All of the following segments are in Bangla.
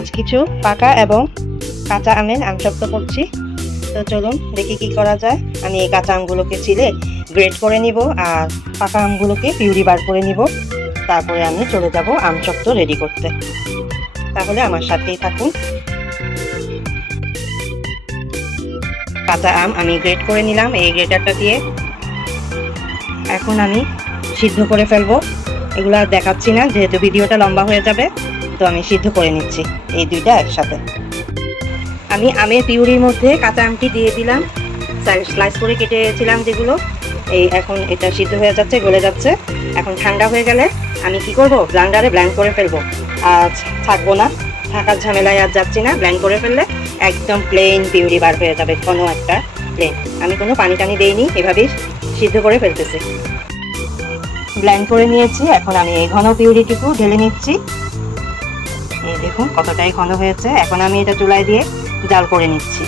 আজ কিছু পাকা এবং কাঁচা আমের আমসত্ব করছি। তো চলুন দেখি কি করা যায়। আমি এই কাঁচা আমগুলোকে ছিলে গ্রেট করে নিব আর পাকা আমগুলোকে পিউরি বার করে নিব। তারপরে আমি চলে যাব আমসত্ব রেডি করতে। তাহলে আমার সাথেই থাকুন। কাঁচা আম আমি গ্রেট করে নিলাম এই গ্রেটারটা দিয়ে। এখন আমি সিদ্ধ করে ফেলবো। এগুলো আর দেখাচ্ছি না, যেহেতু ভিডিওটা লম্বা হয়ে যাবে। তো আমি সিদ্ধ করে নিচ্ছি এই দুইটা একসাথে। আমি আমের পিউরির মধ্যে কাঁচা আমটি দিয়ে দিলাম, স্লাইস করে কেটেছিলাম যেগুলো। এই এখন এটা সিদ্ধ হয়ে যাচ্ছে, গলে যাচ্ছে। এখন ঠান্ডা হয়ে গেলে আমি কি করব, ব্লেন্ডারে ব্লেন্ড করে ফেলবো। আজ থাকবো না, থাকার ঝামেলায় আর যাচ্ছি না। ব্লেন্ড করে ফেললে একদম প্লেন পিউরি বার হয়ে যাবে, কোনো একটা প্লেন। আমি কোনো পানি টানি দেইনি, এভাবেই সিদ্ধ করে ফেলতেছি। ব্লেন্ড করে নিয়েছি। এখন আমি এই ঘন পিউরিটুকু ঢেলে নিচ্ছি। এই দেখুন কতটাই ঘন হয়েছে। এখন আমি এটা চুলায় দিয়ে জাল করে নিচ্ছি।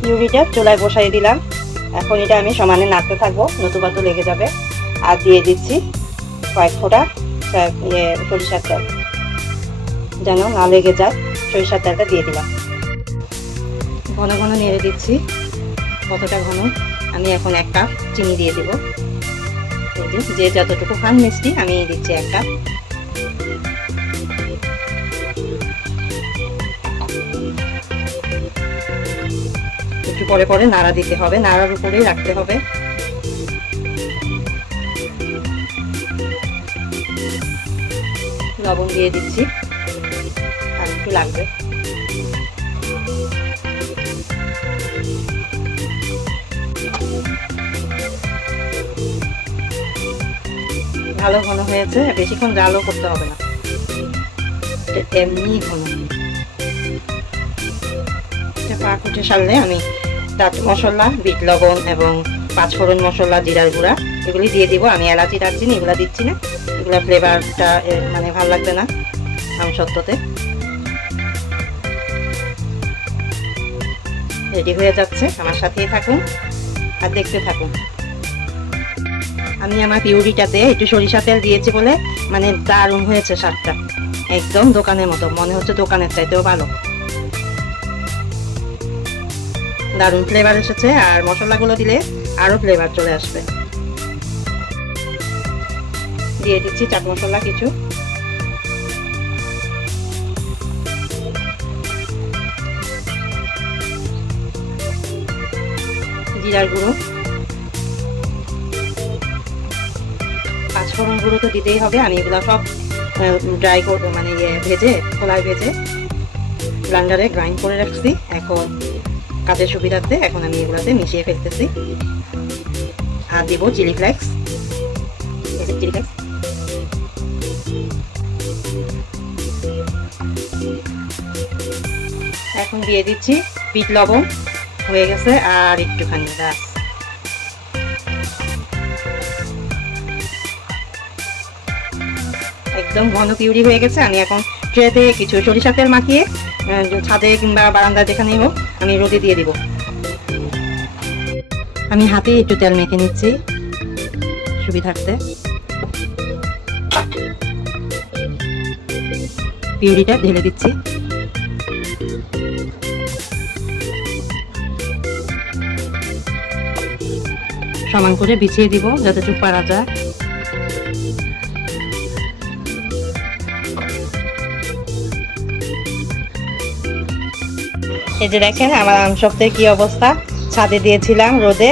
পিউরিটা চুলায় বসাই দিলাম। এখন এটা আমি সমানে নাড়তে থাকবো, নতুবা তো লেগে যাবে। আর দিয়ে দিচ্ছি কয়েক ফোঁটা সরিষার তেল, যেন না লেগে যায়। সরিষার তেলটা দিয়ে দিলাম। ঘন ঘন নেড়ে দিচ্ছি। কতটা ঘন, আমি এখন 1 কাপ চিনি দিয়ে দেব। যে যতটুকু খান মিষ্টি আমি দিচ্ছি 1 কাপ। একটু পরে পরে নাড়া দিতে হবে, নাড়ার উপরেই রাখতে হবে। লবণ দিয়ে দিচ্ছি, আর একটু লাগবে। ভালো ঘন হয়েছে, বেশিক্ষণ জালও করতে হবে না, এমনি ঘন। পাক উঠে সারলে আমি চাট মশলা, বিট লবণ এবং 5 ফোড়ন মশলা, জিরার গুঁড়া এগুলি দিয়ে দিব। আমি এলাচি, দারচিনি এগুলো দিচ্ছি না, এগুলো ফ্লেভারটা মানে ভালো লাগবে না আমসত্ত্বতে। রেডি হয়ে যাচ্ছে, আমার সাথেই থাকুন আর দেখতে থাকুন। আমি আমার পিউরিটাতে একটু সরিষা তেল দিয়েছি বলে মানে দারুণ হয়েছে স্বাদটা, একদম দোকানের মতো মনে হচ্ছে, দোকানের চাইতেও ভালো। দারুণ ফ্লেভার এসেছে, আর মশলাগুলো দিলে আরো ফ্লেভার চলে আসবে। দিয়ে দিচ্ছি চাট মশলা কিছু, জিরার গুঁড়ো, 5 ফোড়ন গুঁড়ো তো দিতেই হবে। আমি এগুলো সব ড্রাই করবো, মানে ভেজে, খোলায় ভেজে ব্লেন্ডারে গ্রাইন্ড করে রাখছি। এখন কাজের সুবিধার্থে এখন আমি এগুলোতে মিশিয়ে ফেলতেছি। আর দিব চিলি ফ্লেক্স, চিলি ফ্লেক্স। এখন দিয়ে দিচ্ছি বিট লবণ, হয়ে গেছে আর একটুখানি, ব্যাস। একদম ঘন পিউরি হয়ে গেছে। আমি এখন ট্রেতে কিছু সরিষা তেল মাখিয়ে ছাদে কিংবা বারান্দায় যেখানেই হোক আমি রোদে দিয়ে দিব। আমি হাতে একটু তেল মেখে নিচ্ছি সুবিধার্থে। পিউরিটা ঢেলে দিচ্ছি। সমান করে বিছিয়ে দিব যাতে চুপ পারা যায়। এই যে দেখেন আমার আমসত্ত্বের কি অবস্থা। ছাদে দিয়েছিলাম রোদে,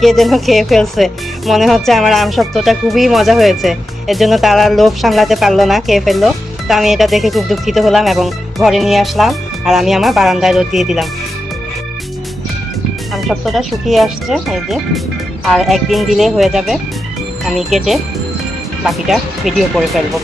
কে যেন খেয়ে ফেলছে। মনে হচ্ছে আমার আমসত্ত্বটা খুবই মজা হয়েছে, এর জন্য তারা লোভ সামলাতে পারলো না, খেয়ে ফেললো। তো আমি এটা দেখে খুব দুঃখিত হলাম এবং ঘরে নিয়ে আসলাম, আর আমি আমার বারান্দায় রোদ দিয়ে দিলাম। আমসত্ত্বটা শুকিয়ে আসছে এই যে, আর একদিন দিলে হয়ে যাবে। আমি কেটে বাকিটা ভিডিও করে ফেলবো।